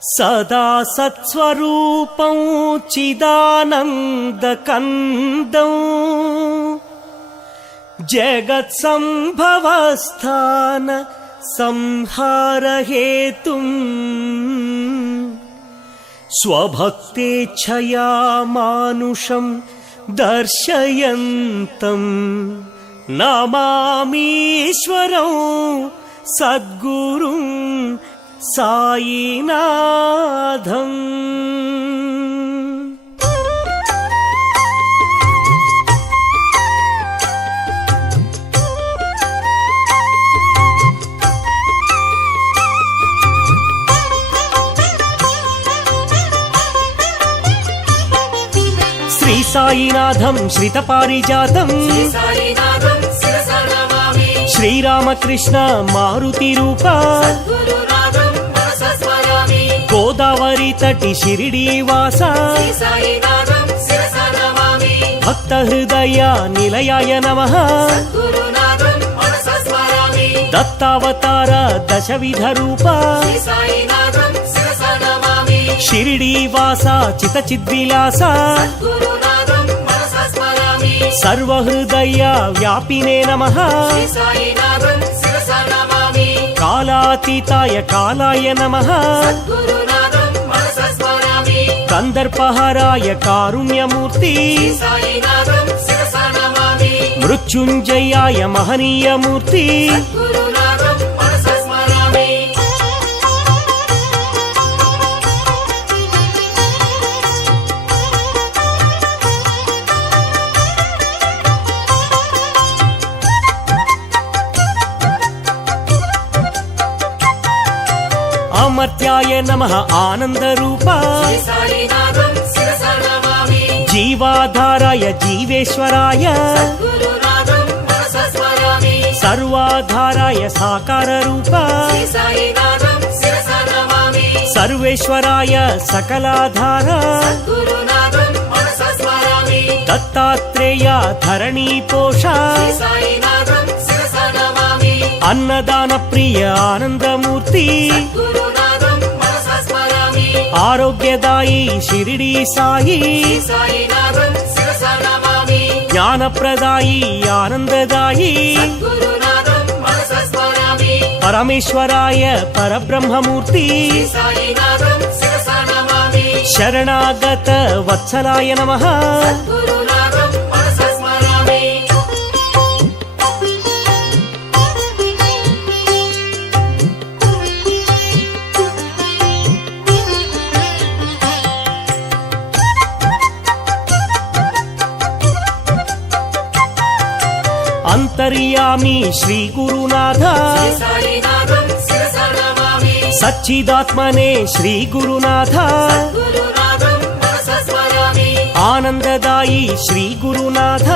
సదా సత్స్వరూపం చిదానందకందం జగత్సంభవస్థాన సంహారహేతుం స్వభక్తేచ్ఛయా మానుషం దర్శయంతం నమామీశ్వరం సద్గురుం సాయినాథం. శ్రీ సాయినాథం శ్రితపారిజాతం శ్రీరామకృష్ణ మారుతి రూప గోదావరి తటి షిరిడీ వాస భక్త హృదయ నిలయాయ నమః. దత్తావతార దశవిధ రూప షిరిడీ వాస చిత చిద్విలాస సర్వహృదయ వ్యాపినే నమః. కాలాతీతాయ కాలాయ నమః. కందర్పహరాయ కారుణ్యమూర్తి మృత్యుంజయాయ మహనీయమూర్తి. అమర్త్యాయ నమః ఆనందరూప జీవాధారాయ జీవేశ్వరాయ సర్వాధారాయ సాకార రూప సర్వేశ్వరాయ సకలాధార దత్తాత్రేయ ధరణీ పోష అన్నదాన ప్రియ ఆనందమూర్తి ఆరోగ్యదాయి షిరిడీ సాయి జ్ఞానప్రదాయి ఆనందదాయి పరమేశ్వరాయ పరబ్రహ్మమూర్తి శరణాగత వత్సలాయ నమః. అంతర్యామి శ్రీ గురునాథ సచ్చిదాత్మనే శ్రీ గురునాథ ఆనందదాయి శ్రీ గురునాథ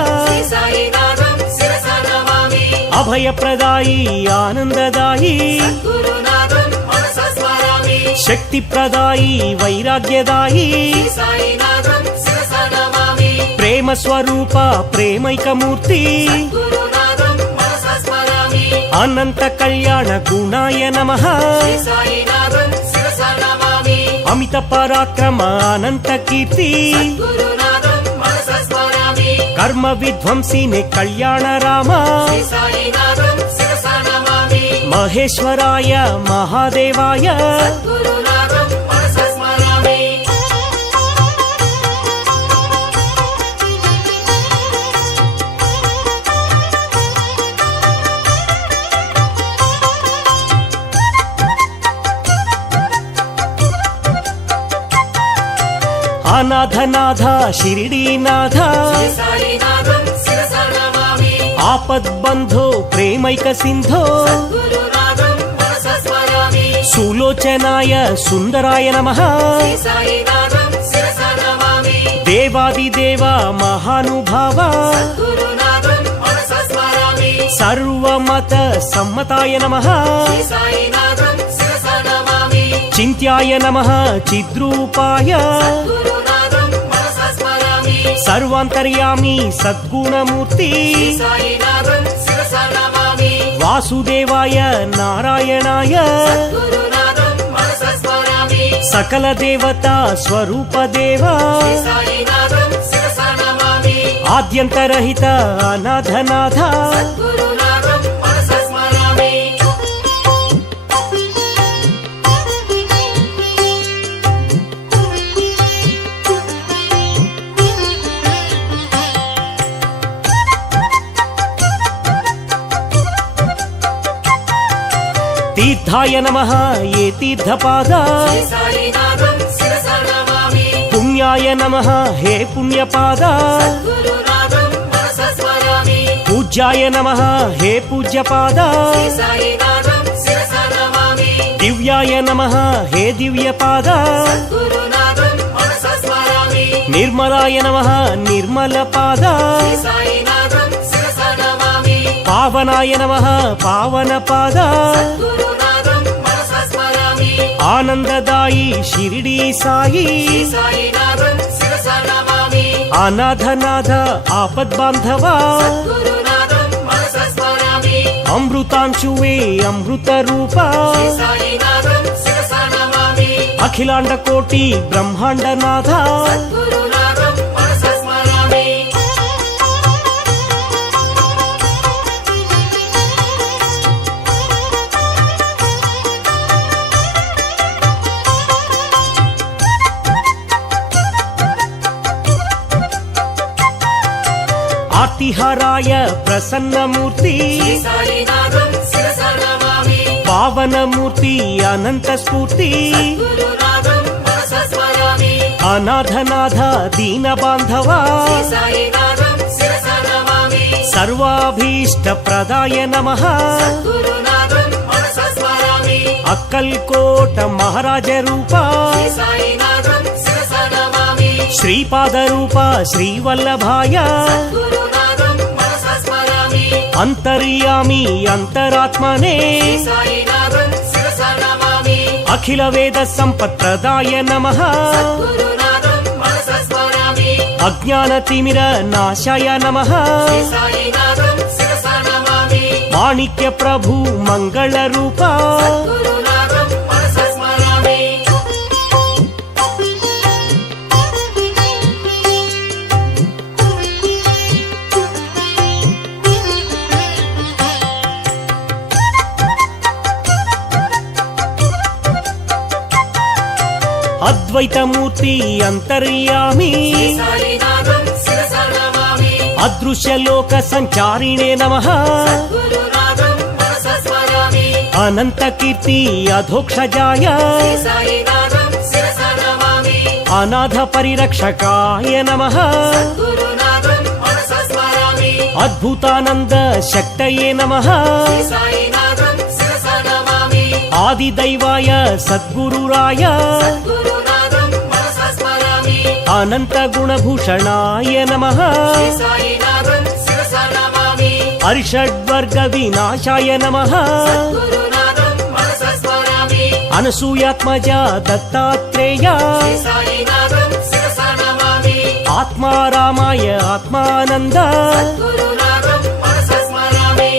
అభయప్రదాయి ఆనందదాయి శక్తిప్రదాయి వైరాగ్యదాయి ప్రేమ స్వరూప ప్రేమైకమూర్తి అనంత కళ్యాణ గుణాయ నమః. అమిత పరాక్రమ అనంత కీర్తి కర్మ విధ్వంసినే కళ్యాణ రామ మహేశ్వరాయ మహాదేవాయ అనాథనాథ షిరిడీనాథ ఆపద్బంధో ప్రేమైక సింధో సులోచనాయ సుందరాయ నమః. దేవాదిదేవ మహానుభావ సర్వమత సమ్మతాయ నమః. చింత్యాయ నమః చిద్రూపాయ సర్వాంతర్యామి సద్గుణమూర్తి వాసుదేవాయ నారాయణాయ సకల దేవతా స్వరూప దేవా శ్రీ సాయినాథం శిరసా నమామి ఆద్యంతరహిత అనాథనాథ సద్గురునాథం మనసా స్మరామి తీర్థాయ నమః ఏ తీర్థపాద శ్రీ సాయినాథం శిరసా నమామి పుణ్యాయ నమః హే పుణ్యపాద సద్గురునాథం మనసా స్మరామి పూజ్యాయ నమః హే పూజ్యపాద శ్రీ సాయినాథం శిరసా నమామి దివ్యాయ నమః హే దివ్యపాద సద్గురునాథం మనసా స్మరామి నిర్మలాయ నమః నిర్మలపాద శ్రీ సాయినాథం శిరసా నమామి పావనాయ నమః పావనపాద సద్గురునాథం మనసా స్మరామి ఆనందదాయి షిరిడీ సాయి శ్రీ సాయినాథం శిరసా నమామి అనాథనాథ ఆపద్బాంధవా సద్గురునాథం మనసా స్మరామి అమృతాంశువే అమృత రూప శ్రీ సాయినాథం శిరసా నమామి అఖిలాండ కోటి బ్రహ్మాండనాథ సద్గురునాథం మనసా స్మరామి ఆర్తిహరాయ ప్రసన్నమూర్తి శ్రీ సాయినాథం శిరసా నమామి పావనమూర్తి అనంత స్ఫూర్తి గురునాథం మనసా స్మరామి అనాథనాథ దీన బాంధవా శ్రీ సాయినాథం శిరసా నమామి సర్వాభీష్ట ప్రదాయ నమః గురునాథం మనసా స్మరామి అక్కల్కోట మహారాజ రూప శ్రీ సాయినాథం శిరసా నమామి శ్రీపాద రూప శ్రీవల్లభాయ గురునాథం మనసా స్మరామి అంతర్యామి అంతరాత్మనే శ్రీ సాయినాథం శిరసా నమామి అఖిల వేద సంపత్ప్రదాయ నమః గురునాథం మనసా స్మరామి అజ్ఞాన తిమిర నాశాయ నమః శ్రీ సాయినాథం శిరసా నమామి మాణిక్య ప్రభు మంగళ రూప గురునాథం మనసా స్మరామి అద్వైతమూర్తి అంతర్యామి శ్రీ సాయినాథం శిరసా నమామి అదృశ్యలోక సంచారిణే నమః గురునాథం మనసా స్మరామి అనంత కీర్తి అధోక్షజాయ శ్రీ సాయినాథం శిరసా నమామి అనాథ పరిరక్షకాయ నమః గురునాథం మనసా స్మరామి అద్భుతానంద శక్తయే నమః శ్రీ సాయినాథం శిరసా నమామి ఆదిదైవాయ సద్గురురాయ గురునాథం మనసా స్మరామి అనంత గుణభూషణాయ నమః శ్రీ సాయినాథం శిరసా నమామి అరిషడ్వర్గ వినాశాయ నమః గురునాథం మనసా స్మరామి అనసూయాత్మజ దత్తాత్రేయ శ్రీ సాయినాథం శిరసా నమామి ఆత్మారామాయ ఆత్మానంద గురునాథం మనసా స్మరామి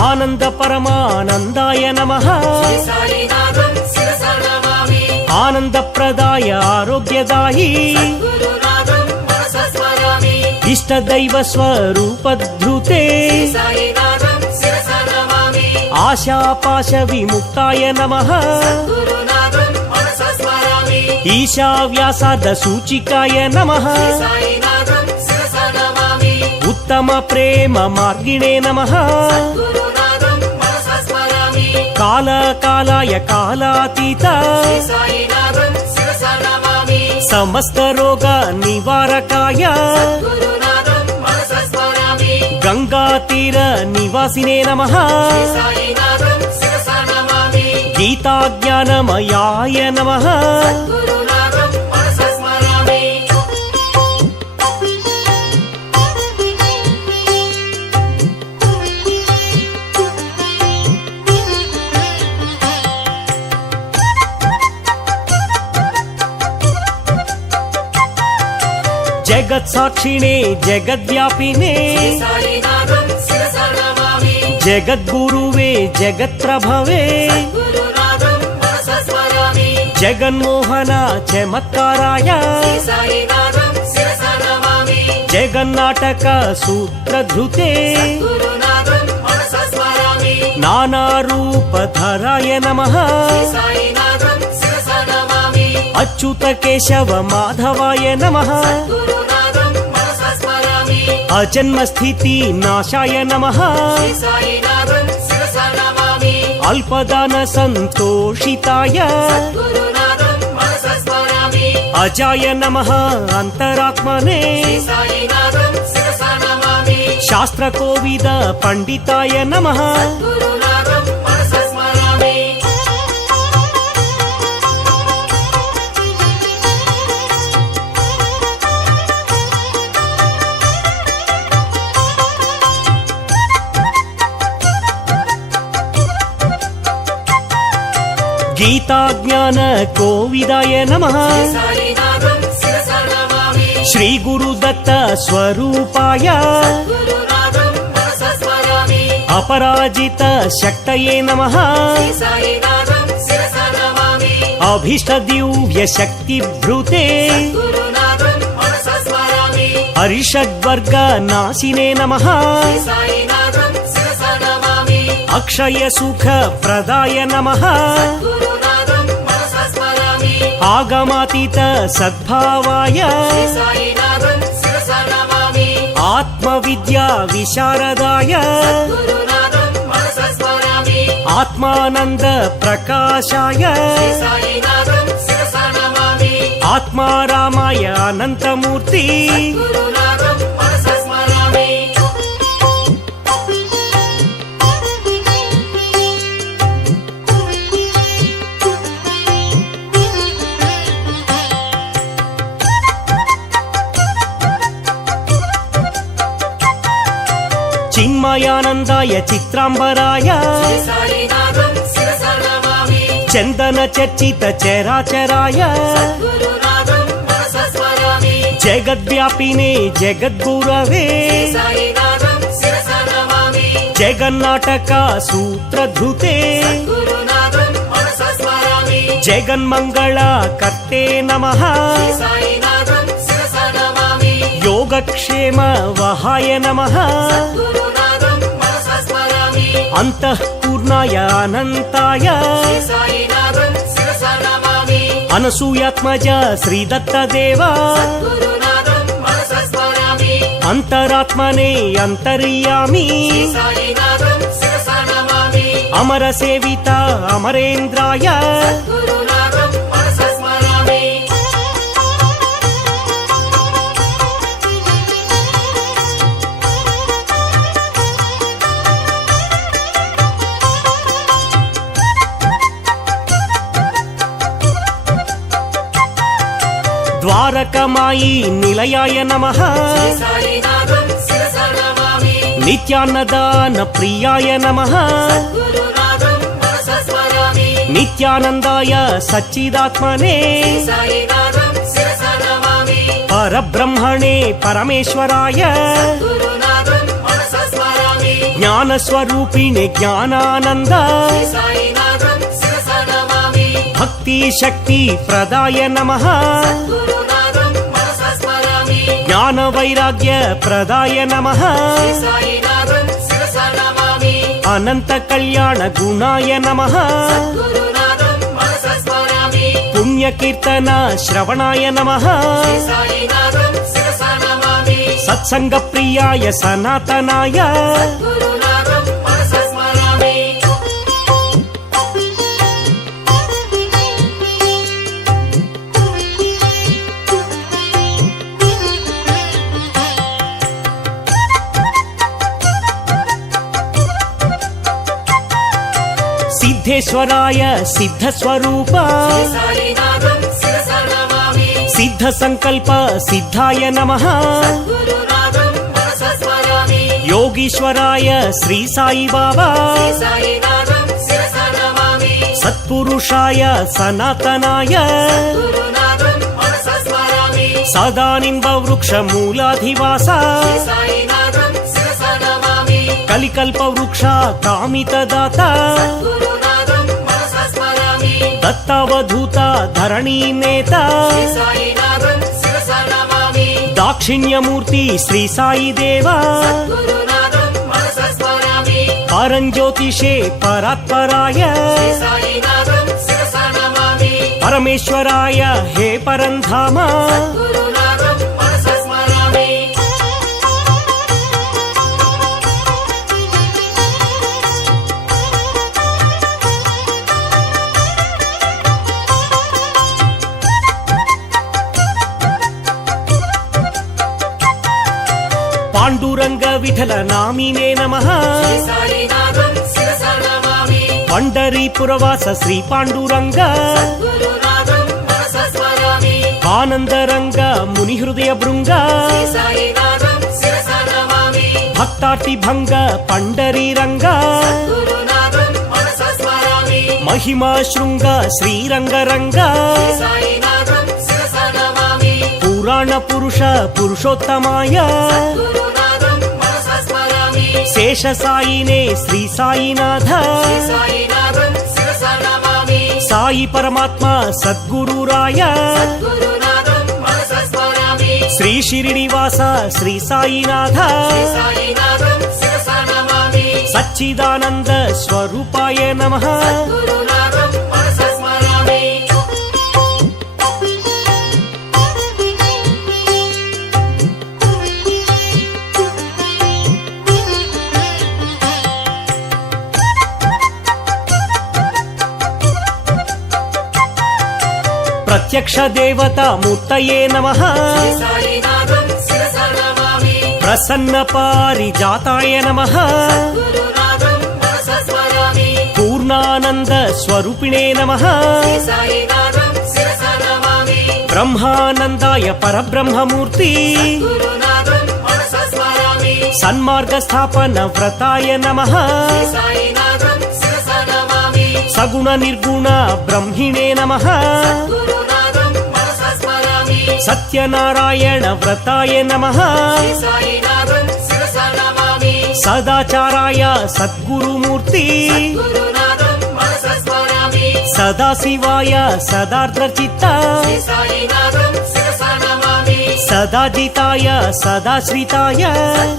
ఆనంద పరమానందాయ నమః శ్రీ సాయినాథం శిరసా నమామి ఆనందప్రదాయ ఆరోగ్యదాయి గురునాథం మనసా స్మరామి ఇష్టదైవ స్వరూపధృతే శ్రీ సాయినాథం శిరసా నమామి ఆశాపాశ విముక్తాయ నమః గురునాథం మనసా స్మరామి ఈశావ్యాసార్థ సూచికాయ నమః శ్రీ సాయినాథం శిరసా నమామి ఉత్తమ ప్రేమ మార్గిణే నమః గురునాథం మనసా స్మరామి కాలకాలాయ కాలాతీత శ్రీ సాయినాథం శిరసా నమామి సమస్త రోగ నివారకాయ గురునాథం మనసా స్మరామి గంగా తీర నివాసినే నమః శ్రీ సాయినాథం శిరసా నమామి గీతాజ్ఞానమయాయ నమః గురునాథం మనసా స్మరామి జగత్సాక్షిణే జగద్వ్యాపినే శ్రీ సాయినాథం శిరసా నమామి జగద్గురువే జగత్ప్రభవే గురునాథం మనసా స్మరామి జగన్మోహన చమత్కారాయ శ్రీ సాయినాథం శిరసా నమామి జగన్నాటక సూత్రధృతే గురునాథం మనసా స్మరామి నానారూపధరాయ నమః శ్రీ సాయినాథం శిరసా నమామి అచ్యుత కేశవ మాధవాయ నమః గురునాథం మనసా స్మరామి అజన్మస్థితి నాశాయ నమః శ్రీ సాయినాథం శిరసా నమామి అల్పదాన సంతోషితాయ గురునాథం మనసా స్మరామి అజాయ నమః అంతరాత్మనే శ్రీ సాయినాథం శిరసా నమామి శాస్త్రకోవిద పండితాయ నమః గురునాథం మనసా స్మరామి గీతాజ్ఞాన కోవిదాయ నమః సాయినాథం శిరసా నమామి శ్రీ గురుదత్త స్వరూపాయ గురునాథం మనసా స్మరామి అపరాజిత శక్తయే నమః శ్రీ సాయినాథం శిరసా నమామి అభీష్ట దివ్య శక్తి భృతే గురునాథం మనసా స్మరామి అరిషడ్వర్గ నాశినే నమః శ్రీ సాయినాథం శిరసా నమామి అక్షయ సుఖ ప్రదాయ నమః గురునాథం మనసా స్మరామి ఆగమాతీత సద్భావాయ శ్రీ సాయినాథం శిరసా నమామి ఆత్మ విద్యా విశారదాయ గురునాథం మనసా స్మరామి ఆత్మానంద ప్రకాశాయ శ్రీ సాయినాథం శిరసా నమామి ఆత్మారామాయ అనంతమూర్తి గురునాథం మనసా స్మరామి చిన్మయానందాయ చిత్రాంబరాయ శ్రీ సాయినాథం శిరసా నమామి చందన చర్చిత చరాచరాయ గురునాథం మనసా స్మరామి జగద్వ్యాపినే జగద్గురవే శ్రీ సాయినాథం శిరసా నమామి జగన్నాటక సూత్రధృతే గురునాథం మనసా స్మరామి జగన్మంగళ కర్తే నమః శ్రీ సాయినాథం శిరసా నమామి యోగక్షేమ వహాయ నమః గురునాథం మనసా స్మరామి అంతఃపూర్ణాయ అనంతాయ శ్రీ సాయినాథం శిరసా నమామి అనసూయాత్మజ శ్రీదత్తదేవ గురునాథం మనసా స్మరామి అంతరాత్మనే అంతర్యామి శ్రీ సాయినాథం శిరసా నమామి అమర సేవిత అమరేంద్రాయ గురునాథం మనసా స్మరామి ద్వారకమాయి నిలయాయ నమః శ్రీ సాయినాథం శిరసా నమామి నిత్యాన్నదాన ప్రియాయ నమః గురునాథం మనసా స్మరామి నిత్యానందాయ సచ్చిదాత్మనే శ్రీ సాయినాథం శిరసా నమామి పరబ్రహ్మణే పరమేశ్వరాయ గురునాథం మనసా స్మరామి జ్ఞానస్వరూపిణి జ్ఞానానంద శ్రీ సాయినాథం శిరసా నమామి భక్తి శక్తి ప్రదాయ నమః గురునాథం మనసా స్మరామి జ్ఞాన వైరాగ్య ప్రదాయ నమః శ్రీ సాయినాథం శిరసా నమామి అనంత కళ్యాణ గుణాయ నమః గురునాథం మనసా స్మరామి పుణ్యకీర్తన శ్రవణాయ నమః శ్రీ సాయినాథం శిరసా నమామి సత్సంగ ప్రియాయ సనాతనాయ గురునాథం మనసా స్మరామి సిద్ధేశ్వరాయ సిద్ధస్వరూప శ్రీ సాయినాథం శిరసా నమామి సిద్ధ సంకల్ప సిద్ధాయ నమః గురునాథం మనసా స్మరామి యోగీశ్వరాయ శ్రీ సాయి బాబా శ్రీ సాయినాథం శిరసా నమామి సత్పురుషాయ సనాతనాయ గురునాథం మనసా స్మరామి సదానింబ వృక్ష మూలాధివాస శ్రీ సాయినాథం శిరస నమామి కలికల్ప వృక్ష కామితదాత గురునాథం మనస స్మరామి దత్తావధూత ధరణీ నేత శ్రీ సాయినాథం శిరస నమామి దాక్షిణ్యమూర్తి శ్రీ సాయి దేవా గురునాథం మనస స్మరామి పరంజ్యోతిషే పరాత్పరాయ శ్రీ సాయినాథం శిరస నమామి పరమేశ్వరాయ హే పరంధామ గురునాథం మనస స్మరామి పాండురంగ విఠల నామినే నమః శ్రీ సాయినాథం శిరస నమామి పండరీపురవాస శ్రీ పాండురంగ గురునాథం మనస స్మరామి ఆనందరంగ ముని హృదయ బృంగ శ్రీ సాయినాథం శిరస నమామి భక్తార్తి భంగ పండరీరంగ గురునాథం మనస స్మరామి మహిమా శృంగ శ్రీరంగరంగ శ్రీ సాయినాథం శిరస నమామి పురాణ పురుష పురుషోత్తమాయ గురునాథం మనస స్మరామి శేష సాయినే శ్రీ సాయినాథ శ్రీ సాయినాథం శిరస నమామి సాయి పరమాత్మ సద్గురురాయ గురునాథం మనస స్మరామి శ్రీ శిరిడివాస శ్రీ సాయినాథ శ్రీ సాయినాథం శిరస నమామి సచ్చిదానంద స్వరూపాయ నమః గురునాథం మనస స్మరామి ప్రత్యక్ష దేవత మూర్తయే నమః శ్రీ సాయినాథం శిరస నమామి ప్రసన్న పారిజాతాయ నమః గురునాథం మనస స్మరామి పూర్ణానంద స్వరూపిణే నమః శ్రీ సాయినాథం శిరస నమామి బ్రహ్మానందాయ పరబ్రహ్మమూర్తి గురునాథం మనస స్మరామి సన్మార్గ స్థాపన వ్రతాయ నమః శ్రీ సాయినాథం శిరస నమామి సగుణ నిర్గుణ బ్రహ్మిణే నమః గురునాథం మనస స్మరామి సత్యనారాయణ వ్రతాయ నమః శ్రీ సాయినాథం శిరస నమామి సదాచారాయ సద్గురుమూర్తి గురునాథం మనస స్మరామి సదాశివాయ సదార్ద్రచిత్త శ్రీ సాయినాథం శిరస నమామి సదాజితాయ సదాశ్రితాయ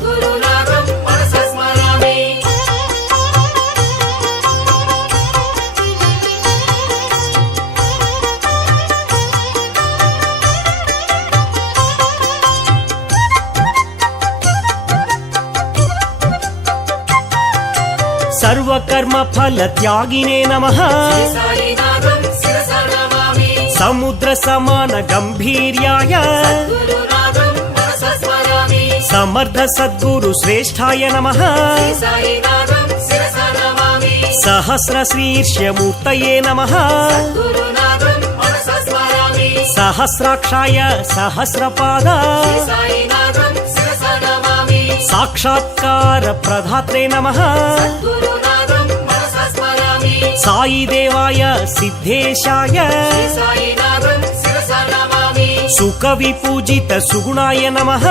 గురునాథం మనస స్మరామి సర్వకర్మ ఫల త్యాగినే నమః శ్రీ సాయినాథం శిరస నమామి సముద్ర సమాన గంభీర్యాయ గురునాథం మనస స్మరామి సమర్థ సద్గురు శ్రేష్ఠాయ నమః శ్రీ సాయినాథం శిరస నమామి సహస్ర శీర్ష్యమూర్తయే నమః గురునాథం మనస స్మరామి సహస్రాక్షాయ సహస్రపాద శ్రీ సాయినాథం శిరస నమామి సాక్షాత్కార ప్రధాత్రే నమః గురునాథం మనస స్మరామి సాయి దేవాయ సిద్ధేశాయ శ్రీ సాయినాథం శిరస నమామి సుఖ విపూజిత సుగుణాయ నమః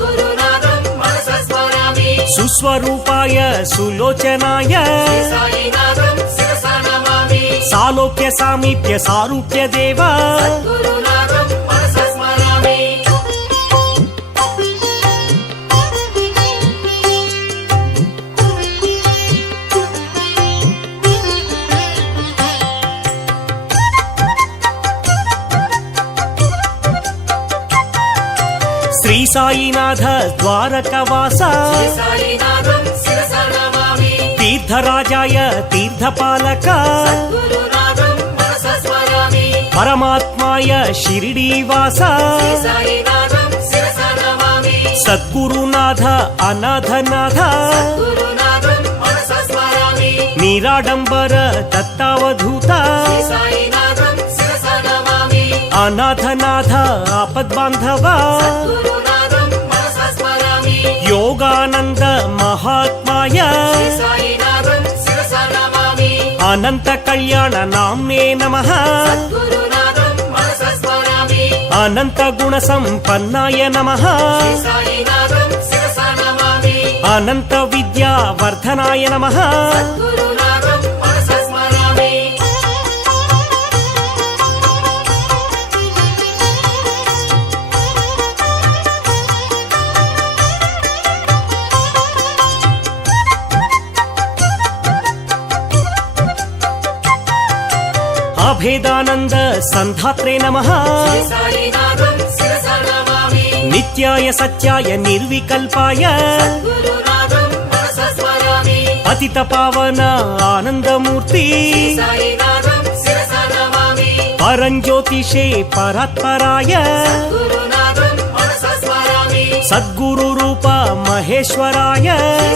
గురునాథం మనస స్మరామి సుస్వరూపాయ సులోచనాయ శ్రీ సాయినాథం శిరస నమామి సాలోక్య సామీప్య సారూప్య దేవా గురునాథం మనస స్మరామి శ్రీ సాయినాథ ద్వారకవాస శ్రీ సాయినాథం శిరస నమామి తీర్థరాజాయ తీర్థపాలక గురునాథం మనస స్మరామి పరమాత్మాయ షిరిడీవాస శ్రీ సాయినాథం శిరస నమామి సద్గురునాథ అనాథనాథ గురునాథం మనస స్మరామి నిరాడంబర దత్తావధూత శ్రీ సాయినాథం శిరస నమామి అనాథనాథ ఆపద్బాంధవ గురునాథం మనస స్మరామి యోగానంద మహాత్మాయ శ్రీ సాయినాథం శిరస నమామి అనంత కళ్యాణ నామ్నే నమః గురునాథం మనస స్మరామి అనంత గుణ సంపన్నాయ నమః శ్రీ సాయినాథం శిరసా నమామి అనంత విద్యా వర్ధనాయ నమః గురునాథం మనసా స్మరామి అభేదానంద సంధాత్రే నమః శ్రీ సాయినాథం శిరసా నమామి నిత్యాయ సత్యాయ నిర్వికల్పాయ గురునాథం మనసా స్మరామి పతిత పావన ఆనందమూర్తి సాయినాథం శిరసా నమామి పరంజ్యోతిషే పరాత్పరాయ గురునాథం మనసా స్మరామి సద్గురు రూప మహేశ్వరాయ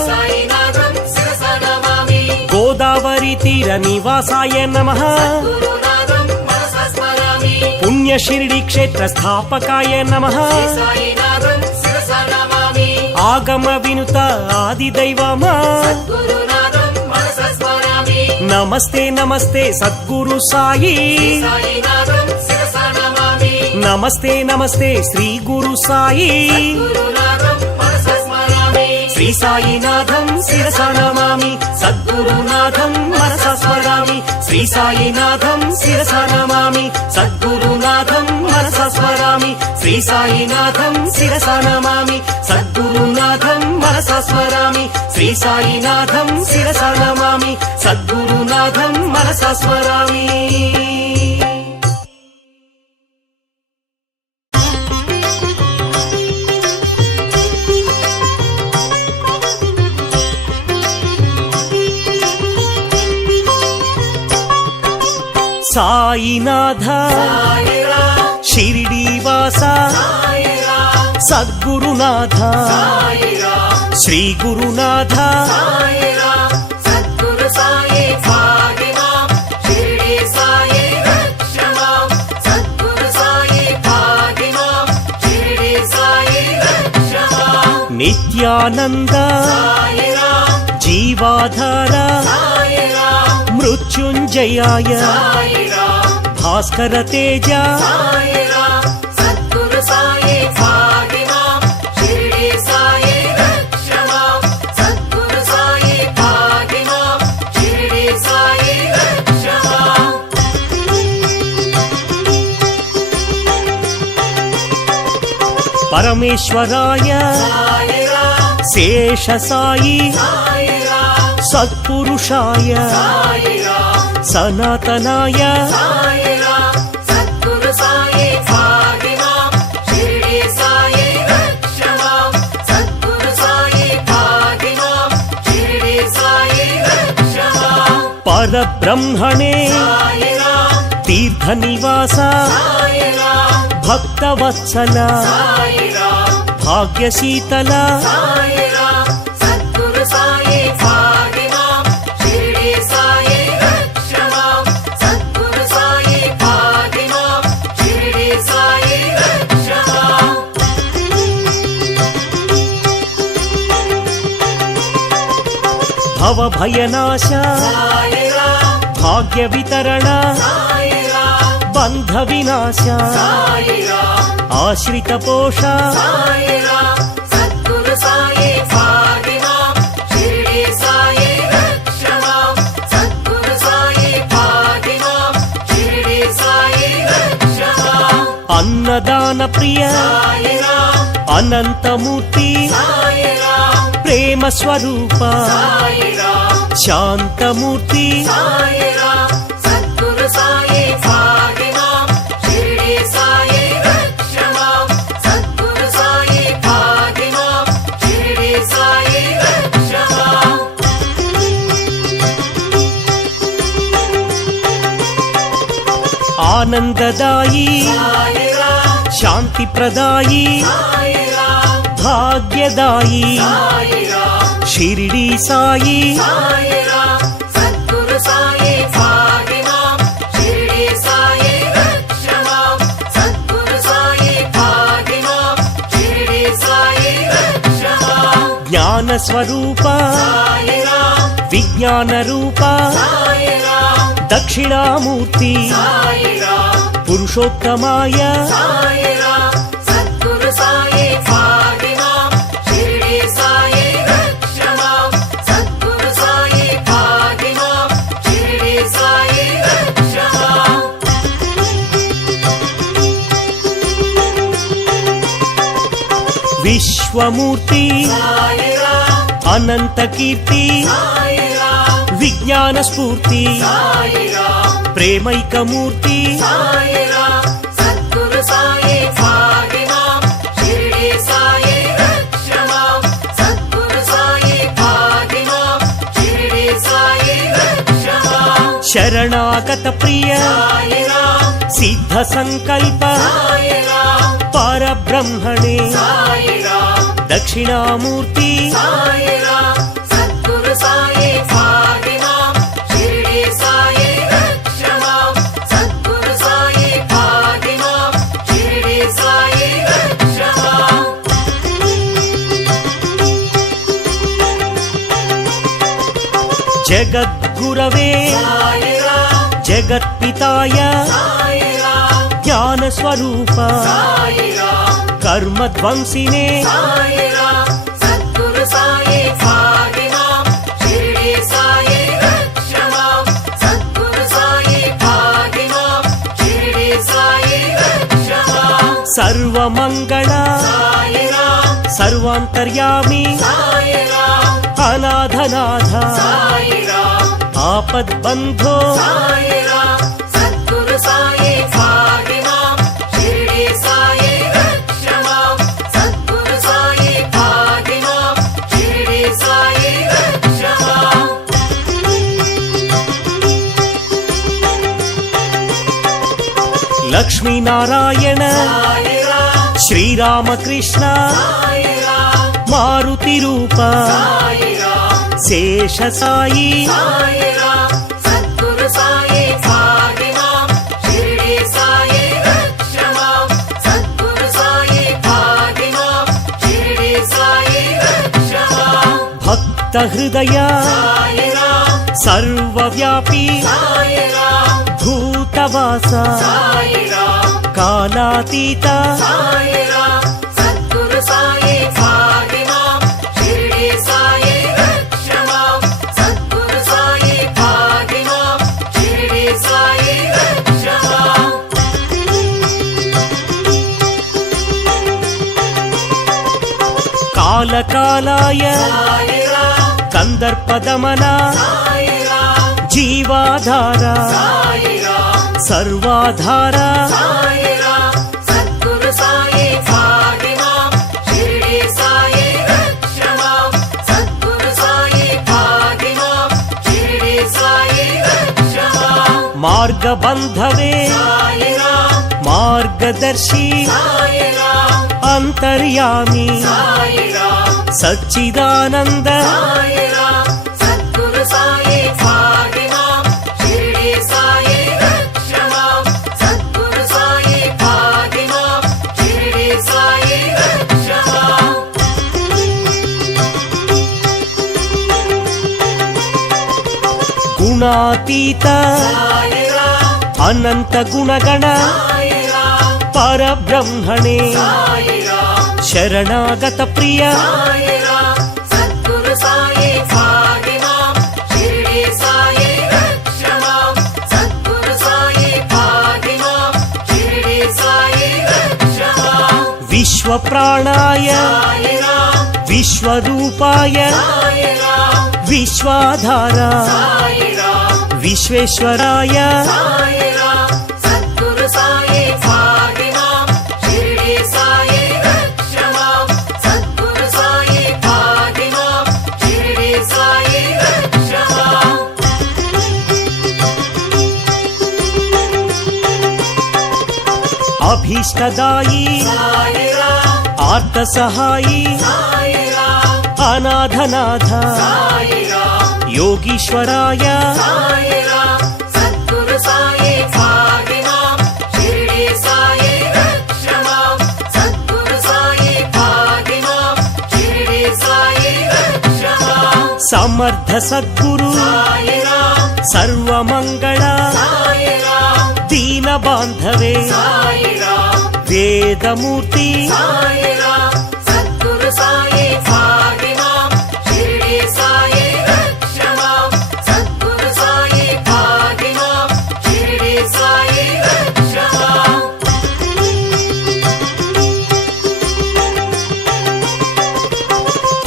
సాయినాథం శిరసా నమామి గోదావరి తీర నివాసాయ నమః గురునాథం మనసా స్మరామి పుణ్య షిరిడి క్షేత్ర స్థాపకాయ నమః సాయినాథం శిరసా నమామి ఆగమ వినుత ఆది దైవమా గురునాథం మనసా స్మరామి నమస్తే నమస్తే సద్గురు సాయి సాయినాథం శిరసా నమామి నమస్తే నమస్తే శ్రీ గురు సాయి గురునాథం మనసా స్మరామి శ్రీ సాయినాథం శిరసా నమామి సద్గురునాథం మనసా స్మరామి శ్రీ సాయినాథం శిరసా నమామి సద్గురునాథం మనసా స్మరామి శ్రీ సాయినాథం శిరసా నమామి సద్గురునాథం మనసా స్మరామి శ్రీ సాయినాథం శిరసా నమామి సద్గురునాథం మనసా స్మరామి సాయినాథ సాయిరాం షిరిడీవాస సాయిరాం సద్గురునాథ సాయిరాం శ్రీ గురునాథ సాయిరాం సద్గురు సాయి భాగిమాం షిరిడి సాయి రక్షమాం సద్గురు సాయి భాగిమాం షిరిడి సాయి రక్షమాం నిత్యానంద సాయిరాం జీవాధార సాయిరాం మృత్యుంజయాయ సాయిరాం భాస్కర తేజ సాయిరాం సద్గురు సాయి భాగిమాం షిరిడి సాయి రక్షమాం సద్గురు సాయి భాగిమాం షిరిడి సాయి రక్షమాం పరమేశ్వరాయ సాయిరాం శేష సాయి సాయిరాం సత్పురుషాయ సాయిరాం సనాతనాయ సాయిరాం సద్గురు సాయి భాగిమాం షిరిడి సాయి రక్షమాం సద్గురు సాయి భాగిమాం షిరిడి సాయి రక్షమాం పరబ్రహ్మణే సాయిరాం తీర్థ నివాస సాయిరాం భక్తవత్సల సాయిరాం భాగ్యశీతల సాయిరాం సద్గురు సాయి భాగిమాం షిరిడి సాయి రక్షమాం సద్గురు సాయి భాగిమాం షిరిడి సాయి రక్షమాం భవభయనాశ సాయిరాం భాగ్య వితరణ సాయిరాం బంధ వినాశ సాయిరాం ఆశ్రిత పోష సాయిరాం సద్గురు సాయి భాగిమాం షిరిడి సాయి రక్షమాం సద్గురు సాయి భాగిమాం షిరిడి సాయి రక్షమాం అన్నదాన ప్రియ సాయిరాం అనంతమూర్తి సాయిరాం ప్రేమ స్వరూప సాయిరాం శాంతమూర్తి సాయిరాం సద్గురు సాయి భాగిమాం షిరిడి సాయి రక్షమాం సద్గురు సాయి భాగిమాం షిరిడి సాయి రక్షమాం ఆనందదాయి సాయిరాం శాంతి ప్రదాయి సాయిరాం భాగ్యదాయి సాయిరాం షిరిడి సాయి సాయిరాం సద్గురు సాయి భాగిమాం షిరిడి సాయి రక్షమాం సద్గురు సాయి భాగిమాం షిరిడి సాయి రక్షమాం జ్ఞాన స్వరూప సాయిరాం విజ్ఞాన రూప సాయిరాం దక్షిణామూర్తి సాయిరాం పురుషోత్తమాయ సాయిరాం సద్గురు సాయి పాహి మాం షిరిడి సాయి రక్ష మాం సద్గురు సాయి పాహి మాం షిరిడి సాయి రక్ష మాం విశ్వమూర్తి సాయిరాం అనంత కీర్తి సాయిరాం విజ్ఞాన స్ఫూర్తి సాయిరాం ప్రేమైకమూర్తి సాయిరాం సద్గురు సాయి పాహి మాం షిరిడి సాయి రక్ష మాం సద్గురు సాయి పాహి మాం షిరిడి సాయి రక్ష మాం శరణాగత ప్రియ సాయిరాం సిద్ధ సంకల్ప సాయిరాం పరబ్రహ్మణే సాయిరాం దక్షిణామూర్తి సాయిరాం సద్గురు సాయి పాహి మాం షిరిడి సాయి రక్ష మాం సద్గురు సాయి పాహి మాం షిరిడి సాయి రక్ష మాం జగద్గురవే సాయిరాం జగత్పితాయ సాయిరాం జ్ఞానస్వరూప సాయిరాం కర్మధ్వంసినే సాయిరాం సద్గురు సాయి పాహి మాం షిరిడి సాయి రక్ష మాం సద్గురు సాయి పాహి మాం షిరిడి సాయి రక్ష మాం సర్వమంగళ సాయిరాం సర్వాంతర్యామి సాయిరాం అనాథనాథ సాయిరాం ఆపద్బంధో సాయిరాం సద్గురు సాయి పాహి మాం షిరిడి సాయి రక్ష మాం సద్గురు సాయి పాహి మాం షిరిడి సాయి రక్ష మాం లక్ష్మీనారాయణ సాయిరాం శ్రీరామకృష్ణ సాయిరాం మారుతి రూప సాయిరాం శేష సాయి సాయిరాం సద్గురు సాయి పాహి మాం షిరిడి సాయి రక్ష మాం సద్గురు సాయి పాహి మాం షిరిడి సాయి రక్ష మాం భక్త హృదయ సాయిరాం సర్వవ్యాపి సాయిరాం భూతవాస సాయిరాం కాలాతీత సాయిరాం సద్గురు సాయి పాహి మాం షిరిడి సాయి రక్ష మాం సద్గురు సాయి పాహి మాం షిరిడి సాయి రక్ష మాం కాలకాలాయ సాయిరాం కందర్పదమన సాయిరాం జీవాధార సాయిరాం సర్వాధార సాయిరాం సద్గురు సాయి పాహి మాం షిరిడి సాయి రక్ష మాం సద్గురు సాయి పాహి మాం షిరిడి సాయి రక్ష మాం మార్గబంధవే సాయిరాం మార్గదర్శి సాయిరాం అంతర్యామి సాయిరాం సచ్చిదానంద సాయిరాం సద్గురు సాయి పాహి మాం షిరిడి సాయి రక్ష మాం సద్గురు సాయి పాహి మాం షిరిడి సాయి రక్ష మాం గుణాతీత సాయిరాం అనంత గుణగణ సాయిరాం పరబ్రహ్మణే సాయిరాం శరణాగత ప్రియ సాయిరాం సద్గురు సాయి పాహి మాం షిరిడి సాయి రక్ష మాం సద్గురు సాయి పాహి మాం షిరిడి సాయి రక్ష మాం విశ్వప్రాణాయ సాయిరాం విశ్వరూపాయ సాయిరాం విశ్వాధార సాయిరాం విశ్వేశ్వరాయ సాయిరాం సద్గురు సాయి పాహి మాం షిరిడి సాయి రక్ష మాం సద్గురు సాయి పాహి మాం షిరిడి సాయి రక్ష మాం అభీష్టదాయి సాయిరాం ఆర్త సహాయి సాయిరాం అనాథనాథ సాయిరాం యోగీశ్వరాయ సాయిరాం సద్గురు సాయి పాహి మాం షిరిడి సాయి రక్ష మాం సద్గురు సాయి పాహి మాం షిరిడి సాయి రక్ష మాం సమర్థ సద్గురు సాయిరాం సర్వమంగళ సాయిరాం దీన ದೀನ ಬಾಂಧವೇ ಸಾಯಿರಾಮ್ ವೇದಮೂರ್ತಿ ಸಾಯಿರಾಮ್ ಸದ್ಗುರು ಸಾಯಿ ಭಾಗಿಮಾಂ ಶಿರಡಿ ಸಾಯಿ ರಕ್ಷ ಮಾಂ ಸದ್ಗುರು ಸಾಯಿ ಭಾಗಿಮಾಂ ಶಿರಡಿ ಸಾಯಿ ರಕ್ಷ ಮಾಂ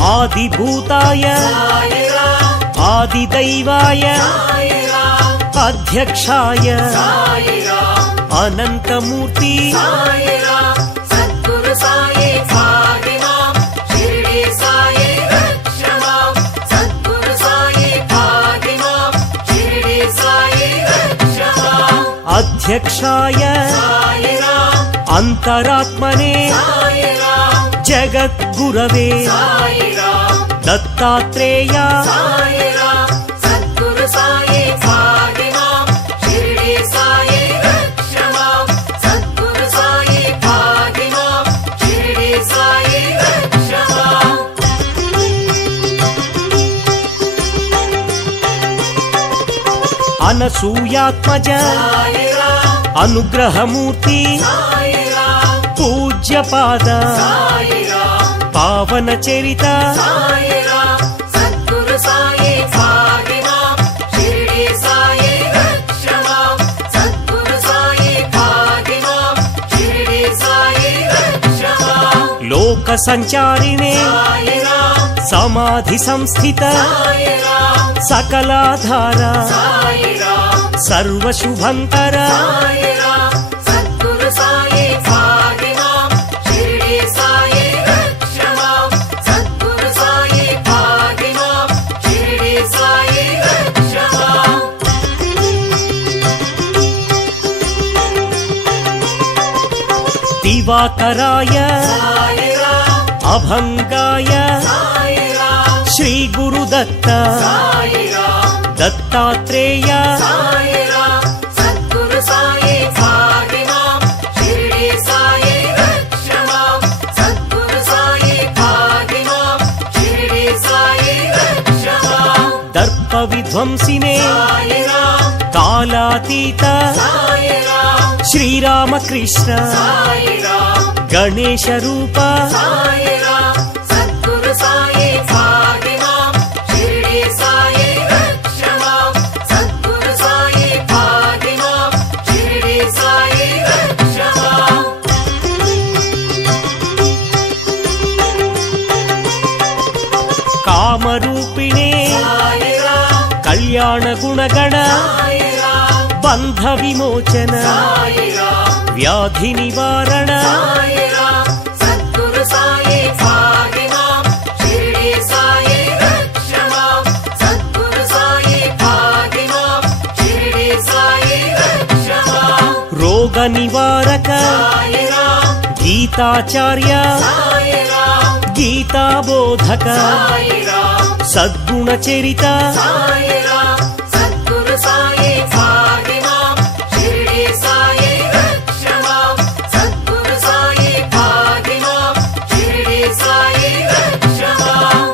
ಆದಿಭೂತಾಯ ಸಾಯಿರಾಮ್ ಆದಿದೈವಾಯ ಸಾಯಿರಾಮ್ ಅಧ್ಯಕ್ಷಾಯ ಸಾಯಿರಾಮ್ ಅನಂತಮೂರ್ತಿ ಸಾಯಿರಾಮ್ ಸದ್ಗುರು ಸಾಯಿ ಭಾಗಿಮಾಂ ಶಿರಡಿ ಸಾಯಿ ರಕ್ಷ ಮಾಂ ಸದ್ಗುರು ಸಾಯಿ ಭಾಗಿಮಾಂ ಶಿರಡಿ ಸಾಯಿ ರಕ್ಷ ಮಾಂ ಅಧ್ಯಕ್ಷಾಯ ಸಾಯಿರಾಮ್ ಅಂತರಾತ್ಮನೇ ಸಾಯಿರಾಮ್ ಜಗದ್ಗುರವೇ ಸಾಯಿರಾಮ್ ದತ್ತಾತ್ರೇಯ ಸಾಯಿರಾಮ್ ಸದ್ಗುರು ಸಾಯಿ ಭಾಗಿಮಾಂ ಶಿರಡಿ ಸಾಯಿ ರಕ್ಷ ಮಾಂ ಸದ್ಗುರು ಸಾಯಿ ಭಾಗಿಮಾಂ ಶಿರಡಿ ಸಾಯಿ ರಕ್ಷ ಮಾಂ ಅನಸೂಯಾತ್ಮಜ ಸಾಯಿರಾಮ್ ಅನುಗ್ರಹಮೂರ್ತಿ ಸಾಯಿರಾಮ್ ಪೂಜ್ಯಪಾದ ಸಾಯಿರಾಮ್ ಪಾವನ ಚರಿತ ಸಾಯಿರಾಮ್ ಸದ್ಗುರು ಸಾಯಿ ಭಾಗಿಮಾಂ ಶಿರಡಿ ಸಾಯಿ ರಕ್ಷ ಮಾಂ ಸದ್ಗುರು ಸಾಯಿ ಭಾಗಿಮಾಂ ಶಿರಡಿ ಸಾಯಿ ರಕ್ಷ ಮಾಂ ಲೋಕ ಸಂಚಾರಿಣೆ ಸಾಯಿರಾಮ್ ಸಮಾಧಿ ಸಂಸ್ಥಿತ ಸಾಯಿರಾಮ್ ಸಕಲಾಧಾರ ಸಾಯಿರಾಮ್ ಸರ್ವಶುಭಂಕರ ಸಾಯಿರಾಮ್ ಸದ್ಗುರು ಸಾಯಿ ಭಾಗಿಮಾಂ ಶಿರಡಿ ಸಾಯಿ ರಕ್ಷ ಮಾಂ ಸದ್ಗುರು ಸಾಯಿ ಭಾಗಿಮಾಂ ಶಿರಡಿ ಸಾಯಿ ರಕ್ಷ ಮಾಂ ದಿವಾಕರಾಯ ಸಾಯಿರಾಮ್ ಅಭಂಗಾಯ ಸಾಯಿರಾಮ್ ಶ್ರೀ ಗುರುದತ್ತ ಸಾಯಿರಾಮ್ ದತ್ತಾತ್ರೇಯ ಸಾಯಿರಾಮ್ ಸದ್ಗುರು ಸಾಯಿ ಭಾಗಿಮಾಂ ಶಿರಡಿ ಸಾಯಿ ರಕ್ಷ ಮಾಂ ಸದ್ಗುರು ಸಾಯಿ ಭಾಗಿಮಾಂ ಶಿರಡಿ ಸಾಯಿ ರಕ್ಷ ಮಾಂ ದರ್ಪ ವಿಧ್ವಂಸಿನೇ ಸಾಯಿರಾಮ್ ಕಾಲಾತೀತ ಸಾಯಿರಾಮ್ ಶ್ರೀರಾಮಕೃಷ್ಣ ಸಾಯಿರಾಮ್ ಗಣೇಶ ರೂಪ ಸಾಯಿರಾಮ್ ಸದ್ಗುರು ಸಾಯಿ ಭಾಗಿಮಾಂ ಶಿರಡಿ ಸಾಯಿ ರಕ್ಷ ಮಾಂ ಸದ್ಗುರು ಸಾಯಿ ಭಾಗಿಮಾಂ ಶಿರಡಿ ಸಾಯಿ ರಕ್ಷ ಮಾಂ ಕಾಮರೂಪಿಣೇ ಸಾಯಿರಾಮ್ ಕಲ್ಯಾಣ ಗುಣಗಣ ಸಾಯಿರಾಮ್ ಬಂಧ ವಿಮೋಚನ ಸಾಯಿರಾಮ್ ವ್ಯಾಧಿ ನಿವಾರಣ ಸಾಯಿರಾಮ್ ಸದ್ಗುರು ಸಾಯಿ ಭಾಗಿಮಾಂ ಶಿರಡಿ ಸಾಯಿ ರಕ್ಷ ಮಾಂ ಸದ್ಗುರು ಸಾಯಿ ಭಾಗಿಮಾಂ ಶಿರಡಿ ಸಾಯಿ ರಕ್ಷ ಮಾಂ ರೋಗ ನಿವಾರಕ ಸಾಯಿರಾಮ್ ಗೀತಾಚಾರ್ಯ ಸಾಯಿರಾಮ್ ಗೀತಾ ಬೋಧಕ ಸಾಯಿರಾಮ್ ಸದ್ಗುಣ ಚರಿತ ಸಾಯಿರಾಮ್ ಸದ್ಗುರು ಸಾಯಿ ಭಾಗಿಮಾಂ ಶಿರಡಿ ಸಾಯಿ ರಕ್ಷ ಮಾಂ ಸದ್ಗುರು ಸಾಯಿ ಭಾಗಿಮಾಂ ಶಿರಡಿ ಸಾಯಿ ರಕ್ಷ ಮಾಂ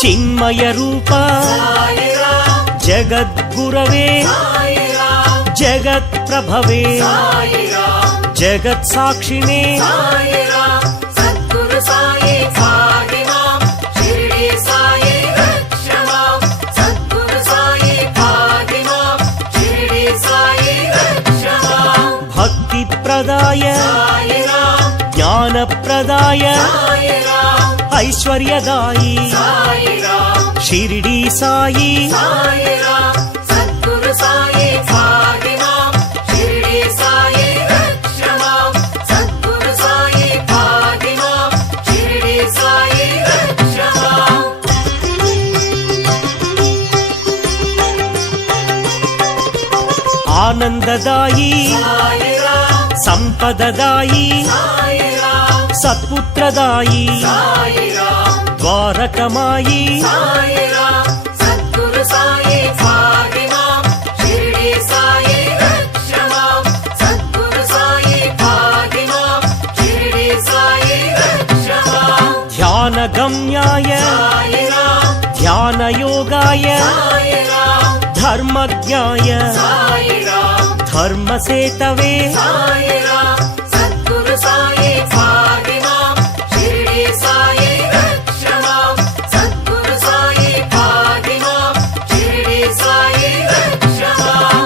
ಚಿನ್ಮಯ ರೂಪ ಸಾಯಿರಾಮ್ ಜಗದ್ಗುರವೇ ಸಾಯಿರಾಮ್ ಜಗತ್ ಪ್ರಭವೇ ಸಾಯಿರಾಮ್ ಜಗತ್ ಸಾಕ್ಷಿಣೇ ಸಾಯಿರಾಮ್ ಸದ್ಗುರು ಸಾಯಿ ಭಾಗಿಮಾಂ ಶಿರಡಿ ಸಾಯಿ ರಕ್ಷ ಮಾಂ ಸದ್ಗುರು ಸಾಯಿ ಭಾಗಿಮಾಂ ಶಿರಡಿ ಸಾಯಿ ರಕ್ಷ ಮಾಂ ಭಕ್ತಿ ಪ್ರದಾಯ ಸಾಯಿರಾಮ್ ಜ್ಞಾನ ಪ್ರದಾಯ ಸಾಯಿರಾಮ್ ಐಶ್ವರ್ಯದಾಯಿ ಸಾಯಿರಾಮ್ ಶಿರಡಿ ಸಾಯಿ ಸಾಯಿರಾಮ್ ಸದ್ಗುರು ಸಾಯಿ ಭಾಗಿಮಾಂ ಶಿರಡಿ ಸಾಯಿ ರಕ್ಷ ಮಾಂ ಸದ್ಗುರು ಸಾಯಿ ಭಾಗಿಮಾಂ ಶಿರಡಿ ಸಾಯಿ ರಕ್ಷ ಮಾಂ ಆನಂದದಾಯಿ ಸಾಯಿರಾಮ್ ಸಂಪದದಾಯಿ ಸಾಯಿರಾಮ್ ಸತ್ಪುತ್ರದಾಯಿ ಸಾಯಿರಾಮ್ ದ್ವಾರಕಮಾಯಿ ಸಾಯಿರಾಮ್ ಸದ್ಗುರು ಸಾಯಿ ಭಾಗಿಮಾಂ ಶಿರಡಿ ಸಾಯಿ ರಕ್ಷ ಮಾಂ ಸದ್ಗುರು ಸಾಯಿ ಭಾಗಿಮಾಂ ಶಿರಡಿ ಸಾಯಿ ರಕ್ಷ ಮಾಂ ಧ್ಯಾನ ಗಮ್ಯಾಯ ಸಾಯಿರಾಮ್ ಧ್ಯಾನ ಯೋಗಾಯ ಸಾಯಿರಾಮ್ ధర్మజ్ఞాయ సాయిరాం ధర్మసేతవే సాయిరాం సద్గురు సాయి ఫాతిమాం షిరిడి సాయి రక్షమాం సద్గురు సాయి ఫాతిమాం షిరిడి సాయి రక్షమాం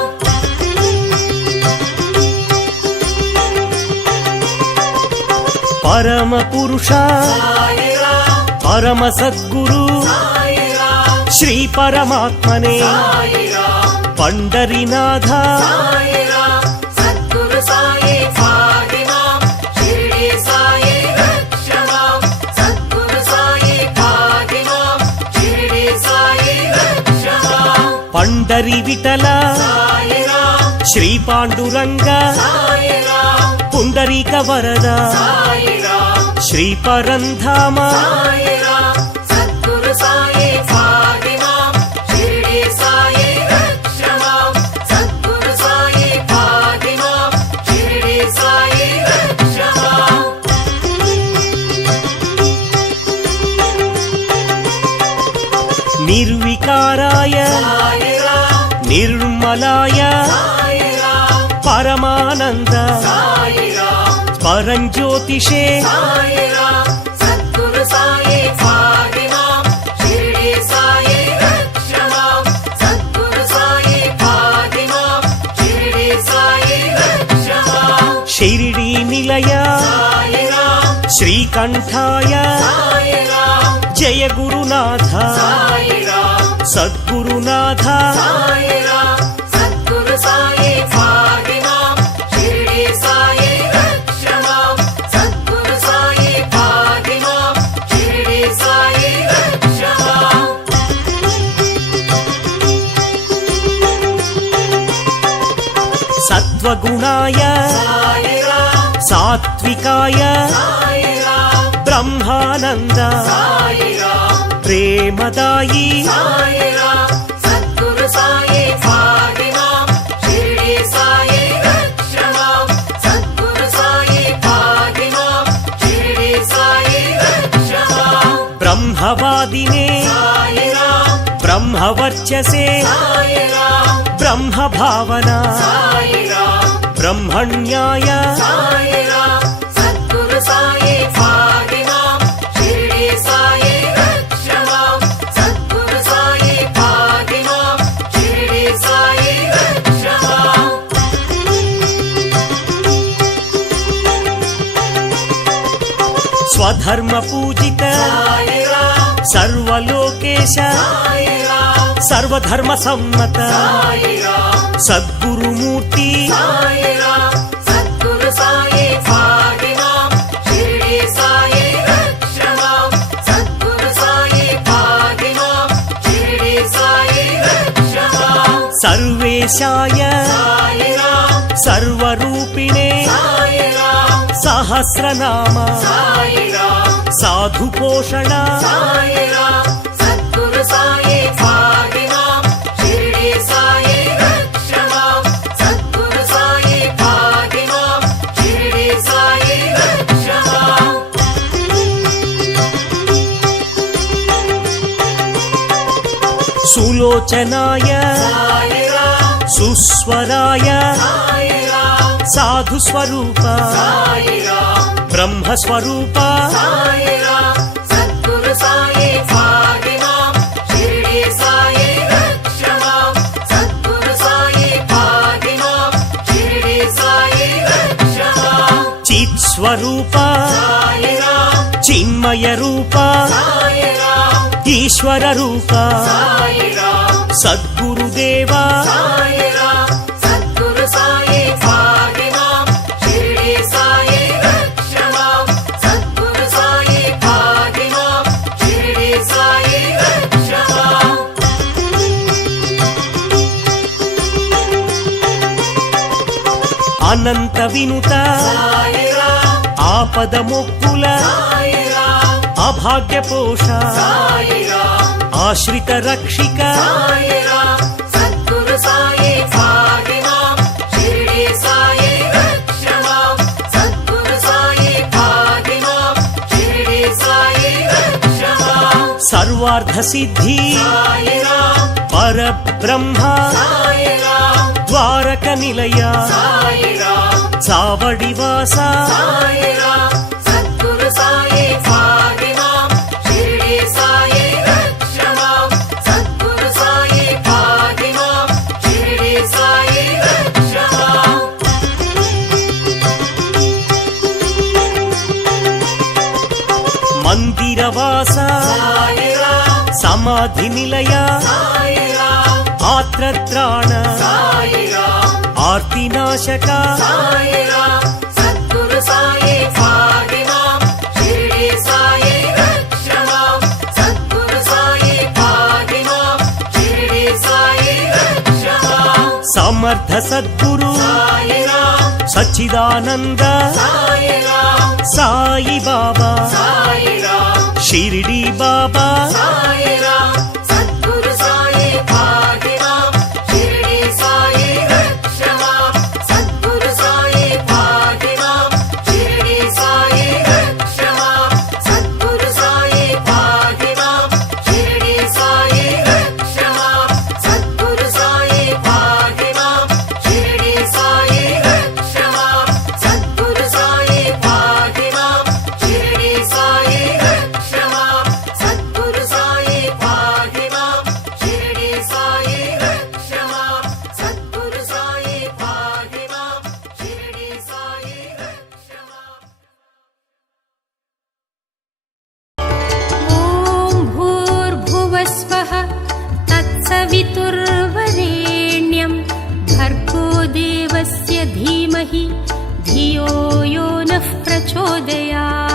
పరమ పురుష సాయిరాం పరమ సద్గురు సాయిరాం శ్రీ పరమాత్మనే సాయిరాం పండరినాథ సాయిరాం సద్గురు సాయి ఫాతిమాం షిరిడి సాయి రక్షమాం సద్గురు సాయి ఫాతిమాం షిరిడి సాయి రక్షమాం పండరి విఠల సాయిరాం శ్రీ పాండురంగ సాయిరాం పుండరీక వరద సాయిరాం శ్రీ పరంధామ సాయిరాం సద్గురు సాయి ఫాతిమాం షిరిడి సాయి రక్షమాం సద్గురు సాయి ఫాతిమాం షిరిడి సాయి రక్షమాం నిర్వికారాయ సాయిరాం నిర్మలాయ సాయిరాం పరమానంద సాయిరాం పరంజ్యోతిషే సాయిరాం సద్గురు సాయి ఫాతిమాం షిరిడి సాయి రక్షమాం సద్గురు సాయి ఫాతిమాం షిరిడి సాయి రక్షమాం షిరిడి నిలయ సాయిరాం శ్రీకంఠాయ సాయిరాం జయ గురునాథ సాయిరాం సద్గురునాథ సాయిరాం సద్గురు సాయి ఫాతిమాం షిరిడి సాయి రక్షమాం సద్గురు సాయి ఫాతిమాం షిరిడి సాయి రక్షమాం సత్వగుణాయ సాయిరాం సాత్వికాయ సాయిరాం బ్రహ్మానంద సాయిరాం ప్రేమదాయి సాయిరాం సద్గురు సాయి ఫాతిమాం షిరిడి సాయి రక్షమాం సద్గురు సాయి ఫాతిమాం షిరిడి సాయి రక్షమాం బ్రహ్మవాదినే సాయిరాం బ్రహ్మవర్చసే సాయిరాం బ్రహ్మ భావన సాయిరాం బ్రహ్మణ్యాయ సాయిరాం సద్గురు సాయి ఫాతిమాం షిరిడి సాయి రక్షమాం సద్గురు సాయి ఫాతిమాం షిరిడి సాయి రక్షమాం స్వధర్మ పూజిత సాయిరాం సర్వలోకేశ సాయిరాం సర్వధర్మ సమ్మత సాయిరాం సద్గురుమూర్తి సాయిరాం సద్గురు సాయి ఫాతిమాం షిరిడి సాయి రక్షమాం సద్గురు సాయి ఫాతిమాం షిరిడి సాయి రక్షమాం సర్వేశాయ సాయిరాం సర్వరూపిణే సాయిరాం సహస్రనామ సాయిరాం సాధు పోషణ సాయిరాం సద్గురు సాయి ఫాతిమాం షిరిడి సాయి రక్షమాం సద్గురు సాయి ఫాతిమాం షిరిడి సాయి రక్షమాం సులోచనాయ సాయిరాం సుస్వరాయ సాయిరాం సాధు స్వరూప సాయిరాం బ్రహ్మస్వరూప సాయిరాం సద్గురు సాయి ఫాతిమాం షిరిడి సాయి రక్షమాం సద్గురు సాయి ఫాతిమాం షిరిడి సాయి రక్షమాం చిత్ స్వరూప సాయిరాం చిన్మయ రూప సాయిరాం ఈశ్వర రూప సాయిరాం సద్గురుదేవా సాయిరాం సద్గురు సాయి ఫాతిమాం షిరిడి సాయి రక్షమాం సద్గురు సాయి ఫాతిమాం షిరిడి సాయి రక్షమాం అనంత వినుత సాయిరాం ఆపద మొక్కుల సాయిరాం అభాగ్య పోష సాయిరాం ఆశ్రిత రక్షిక సాయిరాం సద్గురు సాయి ఫాతిమాం షిరిడి సాయి రక్షమాం సద్గురు సాయి ఫాతిమాం షిరిడి సాయి రక్షమాం సర్వార్థ సిద్ధి సాయిరాం పరబ్రహ్మ సాయిరాం ద్వారక నిలయ సాయిరాం చావడివాస సాయిరాం సద్గురు సాయి ఫాతిమాం షిరిడి సాయి రక్షమాం సద్గురు సాయి ఫాతిమాం షిరిడి సాయి రక్షమాం మందిరవాస సాయిరాం సమాధి నిలయ సాయిరాం ఆత్రత్రాణ సాయిరాం ఆర్తినాశక సాయిరాం సద్గురు సాయి ఫాతిమాం షిరిడి సాయి రక్షమాం సద్గురు సాయి ఫాతిమాం షిరిడి సాయి రక్షమాం సమర్థ సద్గురు సాయిరాం సచ్చిదానంద సాయిరాం సాయి బాబా సాయిరాం షిరిడి బాబా సాయిరాం సద్గురు సాయి ఫాతిమాం షిరిడి సాయి రక్షమాం సద్గురు సాయి ఫాతిమాం షిరిడి సాయి రక్షమాం సద్గురు సాయి ఫాతిమాం షిరిడి సాయి రక్షమాం సద్గురు సాయి ఫాతిమాం షిరిడి సాయి రక్షమాం సద్గురు సాయి ఫాతిమాం షిరిడి సాయి రక్షమాం సద్గురు సాయి ఫాతిమాం షిరిడి సాయి రక్షమాం సద్గురు సాయి ఫాతిమాం షిరిడి సాయి రక్షమాం ॐ भूर्भुवस्वः तत्सवितुर्वरेण्यं भर्गो देवस्य धीमहि धियो यो नः प्रचोदयात्